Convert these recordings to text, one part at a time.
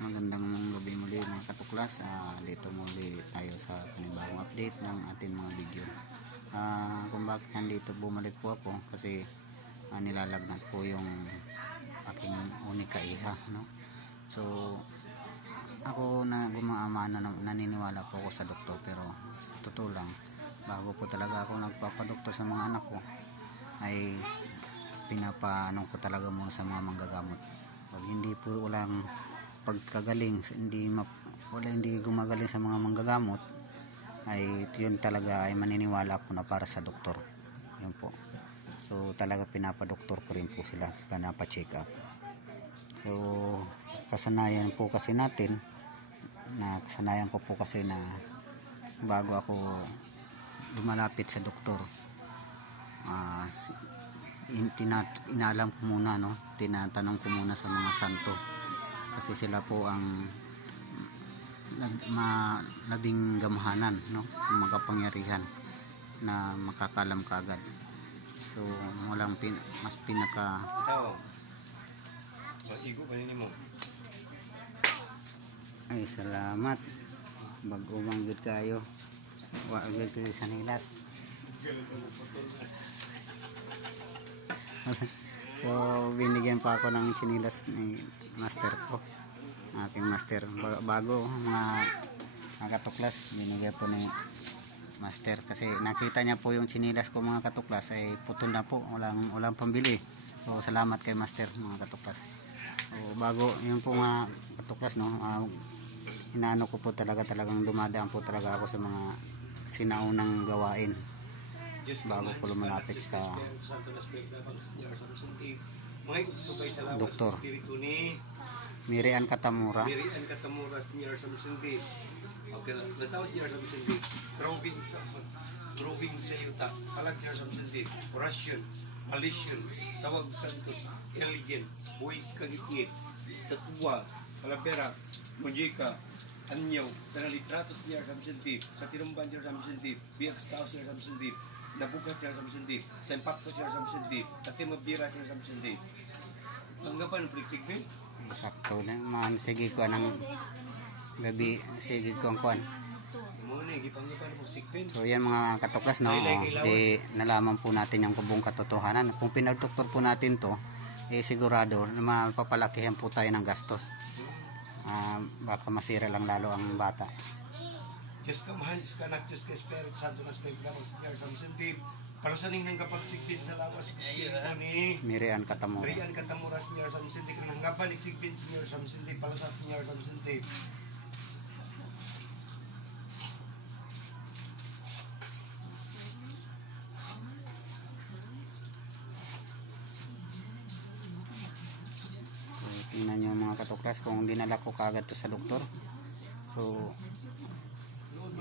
Magandang gabi muli mga katuklas. Dito muli tayo sa panibagong update ng ating mga video. Kung bakit nandito bumalik po ako kasi nilalagnat po yung aking unika iha, no? So ako na naniniwala po ako sa doktor, pero sa totoo lang, bago po talaga ako nagpapadoktor sa mga anak ko ay pinapaanong ko talaga muna sa mga manggagamot. Pag hindi po walang pagkagaling, hindi gumagaling sa mga manggagamot, ay yun talaga ay maniniwala ako na para sa doktor. Yun po. So talaga pinapadoktor ko rin po sila, pinapacheck up. So kasanayan po kasi natin, kasanayan ko po kasi na bago ako lumalapit sa doktor, inalam ko muna, no? Tinatanong ko muna sa mga santo, kasi sila po ang labing gamahanan, no? Makapangyarihan na makakalam kaagad. So walang mas pinaka ay salamat bag-umang gud kayo wa agad kayo sa nilas. So binigyan pa ako ng sinilas ni master ko, ating master. Bago mga katuklas, binigyan po ni master kasi nakita niya po yung sinilas ko mga katuklas ay putol na po, walang pambili. So salamat kay master mga katuklas. So bago yun po mga katuklas, no, inaano ko po talagang dumadaan po talaga ako sa mga sinaunang gawain bago ko lumalapit sa doktor. Mirian Katamura. Senior Samsundi. Okay, natawas Senior Samsundi. Drawing sa yuta. Palag Senior Samsundi. Russian, Malaysian, Tawag Santos, Elegant, Buwis Kangitngit, Tatua, Palabera, Mujika, Anyaw, Tanalitratos Senior Samsundi, sa Tirumban Senior Samsundi, Biag Staus Senior Samsundi, Nabugat Senior Samsundi, sa Impacto Senior Samsundi, at Timabira Senior Samsundi. Anggapan ng Flicksigbil? Sakto lang man, sige ko ng gabi, sige ko ang kuan. So yan mga katuklas, no, di nalaman po natin yung kubong katotohanan. Kung pinagdoktor po natin to, sigurado na mapapalakihan po tayo ng gastos. Baka masira lang lalo ang bata. Diyos ka mahan, Diyos ka anak, Diyos ka Espiritu Santo na Espiritu na Senior Samsundi. Palusaning ng kapagsigbin sa lawas Espiritu ni Mirian Katamura. Mirian Katamura Senior Samsundi. Kanang ngabalik sigbin Senior Samsundi. Palusa Senior Samsundi. So, tingnan nyo mga katuklas, kung dinala ko kaagad to sa doktor, so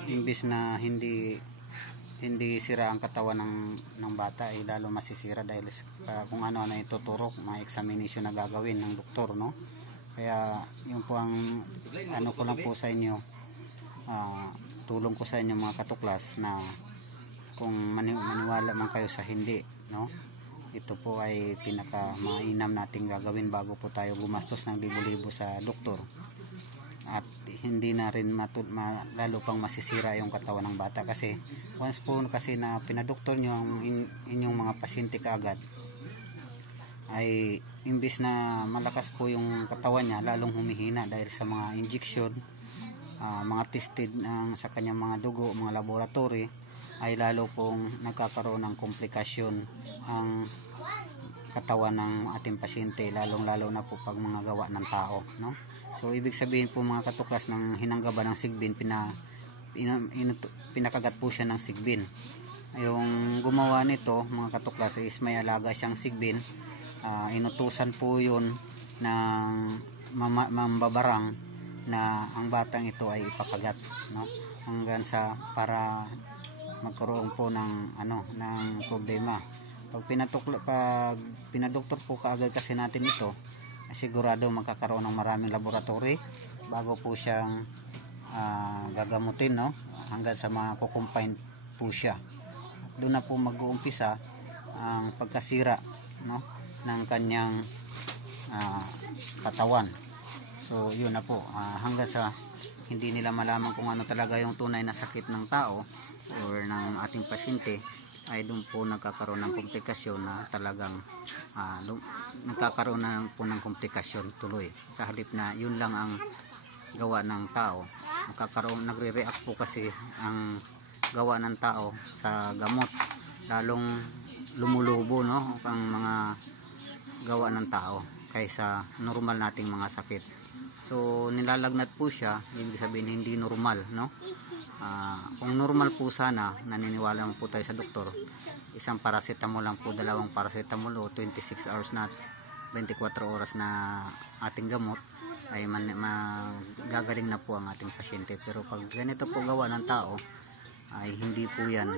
imbis na hindi sira ang katawan ng bata, ay lalo masisira dahil kung ano ituturok, mga examination na gagawin ng doktor, no? Kaya yun po ang ano ko lang po sa inyo, tulong ko sa inyo mga katuklas, na kung maniwala man kayo sa hindi, no, ito po ay pinaka mainam nating gagawin bago po tayo gumastos ng libo-libo sa doktor, at hindi na rin lalo pang masisira yung katawan ng bata. Kasi once po kasi na pinadoktor nyo ang inyong mga pasyente kaagad, ay imbis na malakas po yung katawan niya, lalong humihina dahil sa mga injection, mga tested sa kanyang mga dugo, mga laboratory, ay lalo pong nagkakaroon ng komplikasyon ang katawan ng ating pasyente, lalo na po pag mga gawa ng tao, no? So ibig sabihin po mga katuklas, ng hinanggaban ng sigbin, pinakagat po siya ng sigbin. Yung gumawa nito mga katuklas is may alaga siyang sigbin, inutusan po yun ng mambabarang na ang batang ito ay ipakagat, no, hanggang sa para magkaroon po ng problema. Pag pinadoktor po kaagad kasi natin ito, sigurado magkakaroon ng maraming laboratory bago po siyang gagamutin, no, hanggang sa makukumpine po siya. Doon na po mag-uumpisa ang pagkasira, no, ng kanyang katawan. So yun na po, hanggang sa hindi nila malaman kung ano talaga yung tunay na sakit ng tao or ng ating pasyente, ay doon po nagkakaroon ng komplikasyon na talagang nagkakaroon na po ng komplikasyon tuloy, sa halip na yun lang ang gawa ng tao. Nagre-react po kasi ang gawa ng tao sa gamot, lalong lumulubo, no, ang mga gawa ng tao kaysa normal nating mga sakit. So nilalagnat po siya, ibig sabihin hindi normal, no. Kung normal po sana, naniniwala mo po tayo sa doktor, isang paracetamol lang po, dalawang paracetamol o 26 hours na 24 oras na ating gamot, ay magagaling na po ang ating pasyente. Pero pag ganito po gawa ng tao, ay hindi po yan,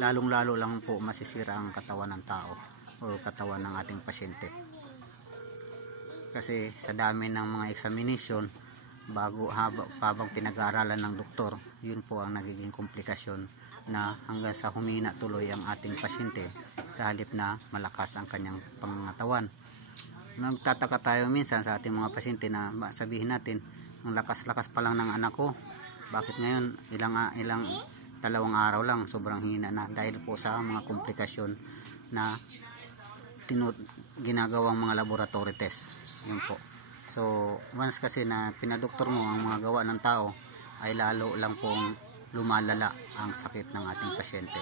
lalong-lalo lang po masisira ang katawan ng tao o katawan ng ating pasyente. Kasi sa dami ng mga examination, habang pinag-aaralan ng doktor, yun po ang nagiging komplikasyon, na hanggang sa humina tuloy ang ating pasyente sa halip na malakas ang kanyang pangangatawan. Nagtataka tayo minsan sa ating mga pasyente na sabihin natin, ang lakas-lakas pa lang ng anak ko, bakit ngayon ilang dalawang araw lang sobrang hina na, dahil po sa mga komplikasyon na ginagawang mga laboratory test. Yun po. So once kasi na pinadoktor mo ang mga gawa ng tao, ay lalo lang pong lumalala ang sakit ng ating pasyente.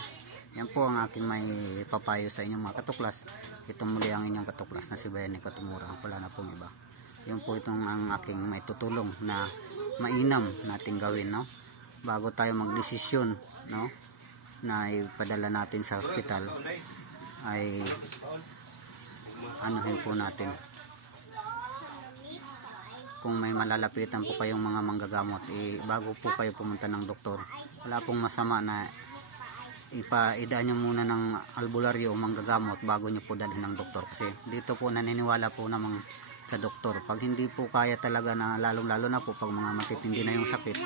Yan po ang aking may papayo sa inyong mga katuklas. Ito muli ang inyong katuklas na si Bayani Katumura, wala na pong iba. Yun po itong ang aking may tutulong na mainam nating gawin, no, bago tayo magdesisyon, no, na ipadala natin sa ospital, ay anuhin po natin kung may malalapitan po kayong mga manggagamot, bago po kayo pumunta ng doktor, wala pong masama na ipaidaan nyo muna ng albularyo o manggagamot bago nyo po dalhin ng doktor. Kasi dito po naniniwala po namang sa doktor, pag hindi po kaya talaga, na lalong-lalo na po pag mga matitindi na yung sakit,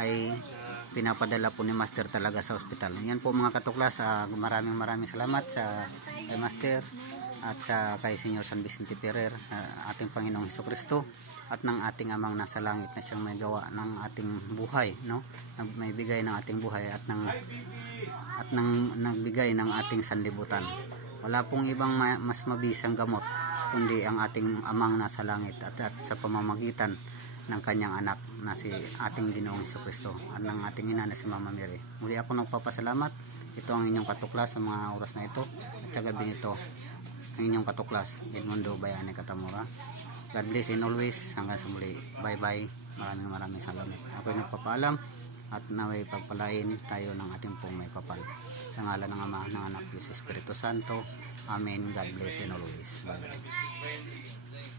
ay pinapadala po ni Master talaga sa ospital. Yan po mga katuklas, maraming salamat sa kay Master at sa kay Senyor San Vicente Ferrer, sa ating Panginoong Hesukristo, at ng ating Amang nasa langit na siyang may gawa ng ating buhay, no, may bigay ng ating buhay at nagbigay ng ating sanlibutan. Wala pong ibang mas mabisang gamot kundi ang ating Amang nasa langit, at sa pamamagitan ng kanyang anak na si ating Ginoong Hesukristo, at ng ating ina na si Mama Mary. Muli ako nagpapasalamat. Ito ang inyong katuklas sa mga oras na ito, at sa gabi ito ang inyong katuklas, Edmundo Bayani Katamura. God bless and always. Hanggang sa muli. Bye bye. Maraming salamat. Ako'y nagpapaalam, at naway pagpalain tayo ng ating pong may kapal. Sa ngalan ng Ama, ng Anak, Diyos, Espiritu Santo. Amen. God bless and always. Bye bye.